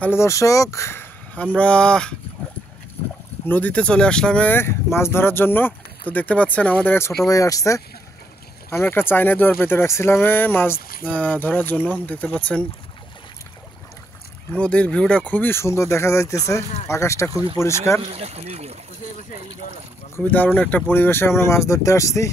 Hello দর্শক, আমরা নদীতে চলে আসলাম মাছ ধরার জন্য। তো দেখতে পাচ্ছেন আমাদের এক ছোট ভাই আসছে। আমরা একটা চায়না দুয়ার পেতে রাখছিলাম মাছ ধরার জন্য। দেখতে পাচ্ছেন নদীর ভিউটা খুবই সুন্দর দেখা যাইতেছে, আকাশটা খুবই পরিষ্কার, খুবই দারুণ একটা পরিবেশে আমরা মাছ ধরতে আসছি।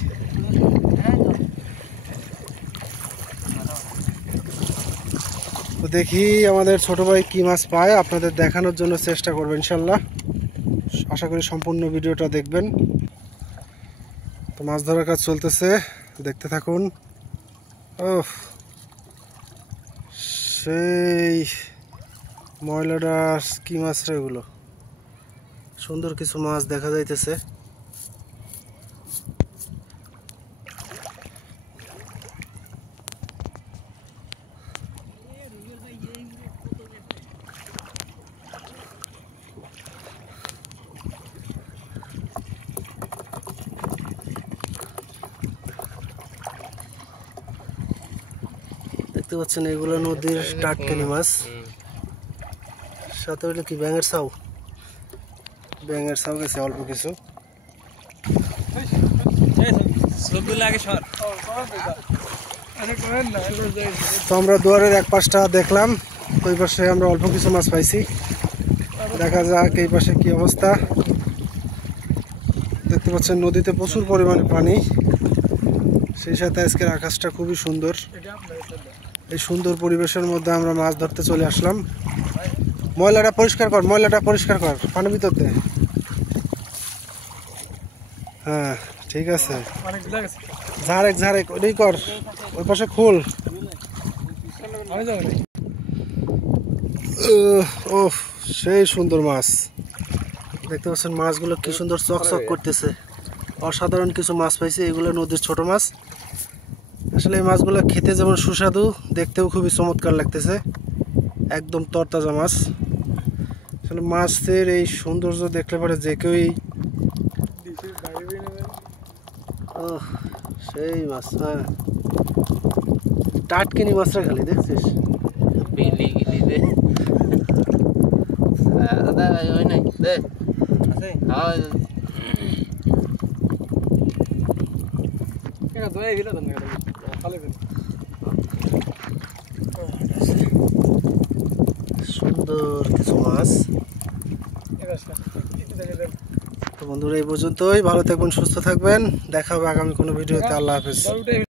তো দেখি আমাদের ছোট ভাই কি মাছ পায়, আপনাদের দেখানোর জন্য চেষ্টা করবেন ইনশাল্লাহ। আশা করি সম্পূর্ণ ভিডিওটা দেখবেন। তো মাছ ধরার কাজ চলতেছে, দেখতে থাকুন। ওহ, সেই ময়লাটা কি মাছ রে এগুলো, সুন্দর কিছু মাছ দেখা যাইতেছে। দেখতে পাচ্ছেন এগুলো নদীর টাটকানি মাছ, সাথে হইলে কি ব্যাঙের ছাউ, ব্যাঙের ছাউ গেছে অল্প কিছু। তো আমরা দুয়ারের এক পাশটা দেখলাম, ওই পাশে আমরা অল্প কিছু মাছ পাইছি। দেখা যাক এই পাশে কি অবস্থা। দেখতে পাচ্ছেন নদীতে প্রচুর পরিমাণে পানি, সেই সাথে আজকের আকাশটা খুবই সুন্দর। এই সুন্দর পরিবেশের মধ্যে আমরা মাছ ধরতে চলে আসলাম। ময়লাটা পরিষ্কার কর, ময়লাটা পরিষ্কার কর, পানির ভিতর দে। হ্যাঁ ঠিক আছে, ঝাড়েক ঝাড়েক ওই কর, ওই পাশে খোল। ও সেই সুন্দর মাছ, দেখতে পাচ্ছেন মাছগুলো কি সুন্দর চকচক করতেছে। অসাধারণ কিছু মাছ পাইছে, এগুলো নদীর ছোট মাছ। আসলে এই মাছগুলো খেতে যেমন সুস্বাদু, দেখতেও খুবই চমৎকার লাগতেছে, একদম তরতাজা মাছ। আসলে মাছের এই সৌন্দর্য দেখলে পরে যে কেউই, ও সেই মাছ, হ্যাঁ টাটকিনি মাছটা খালি দেখছিস। সুন্দর কিছু মাছ। তো বন্ধুরা এই পর্যন্তই, ভালো থাকবেন, সুস্থ থাকবেন, দেখা হবে আগামী কোনো ভিডিওতে। আল্লাহ হাফেজ।